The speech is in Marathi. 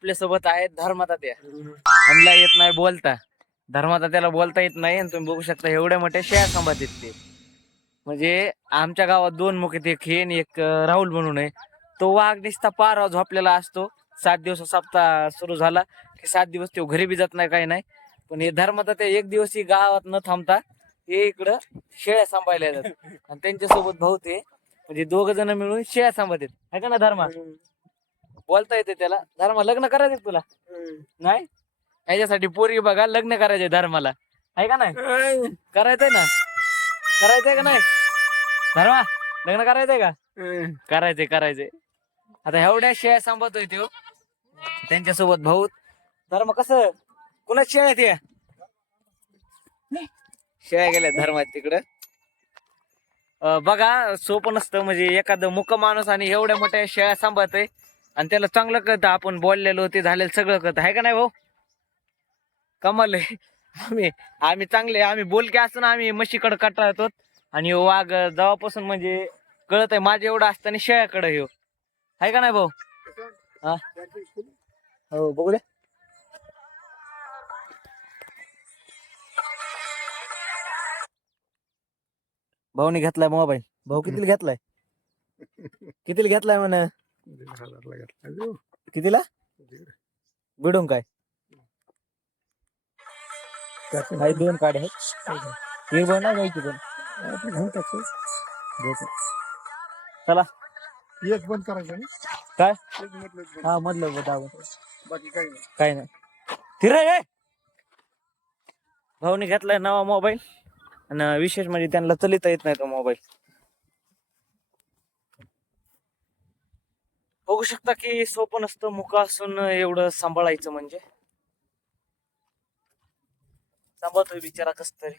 आपल्यासोबत आहेत धर्मतात्या. म्हणला येत नाही बोलता, धर्मतात्याला बोलता येत नाही. आणि तुम्ही बघू शकता एवढ्या मोठ्या शेळ्या सांभाळतात ते. म्हणजे आमच्या गावात 2 मुख आहेत, एक हे आणि एक राहुल म्हणून आहे. तो वाघ निसता पारावर झोपलेला असतो. 7 दिवस सप्ताह सुरू झाला की 7 दिवस तो घरी बी जात नाही, काही नाही. पण हे धर्मतात्या एक दिवसही गावात न थांबता हे इकडं शेळ्या सांभाळल्या जातात. आणि त्यांच्यासोबत भाऊ ते, म्हणजे 2 जण मिळून शेळ्या सांभाळतात. आहे का ना धर्मा? बोलता येते त्याला. धर्मा लग्न करायचंय तुला? नाही, ह्याच्यासाठी पोरगी बघा, लग्न करायचंय धर्माला. आहे का नाही? करायचंय ना? करायचंय का नाही धर्मा? लग्न करायचंय का? करायचंय करायचंय. आता एवढ्या शेळ्या सांभाळतोय तो, त्यांच्यासोबत भाऊ. धर्म कसं कुणाच शेळ्या त्या शेळ्या गेल्या धर्मात तिकडं. बघा सोपं नसतं, म्हणजे एखादं मुक माणूस आणि एवढ्या मोठ्या शेळ्या सांभाळतोय आणि त्याला चांगलं कळतं. आपण बोललेलो ते झालेलं सगळं कळतं. आहे का नाही भाऊ? कमाल आहे. आम्ही आम्ही चांगले, आम्ही बोलके असताना आम्ही म्हशीकडे कटाळतो आणि वाघ जेव्हापासून म्हणजे कळत आहे माझं एवढं असताना शेळ्याकडे येऊ. आहे का नाही भाऊ? हा हो, बघू दे. भाऊने घेतलाय मोबाईल. भाऊ कितीला घेतलाय? कितीला घेतलाय म्हण? कितीला बिडून काय? काही 2 काढे आहेत. एक भाऊ नाही घ्यायची पण चला एक बंद करायचं ना? काय. एक म्हटलं एक बंद. हा मधलं बताव बाकी काही नाही. काही नाही. फिराय भाऊने घेतलाय नवा मोबाईल आणि विशेष म्हणजे त्यांना चलिता येत नाही तो मोबाईल. बघू शकता की सोपं नसतं मुका असून एवढं सांभाळायचं. म्हणजे सांभाळतोय बिचारा कस तरी.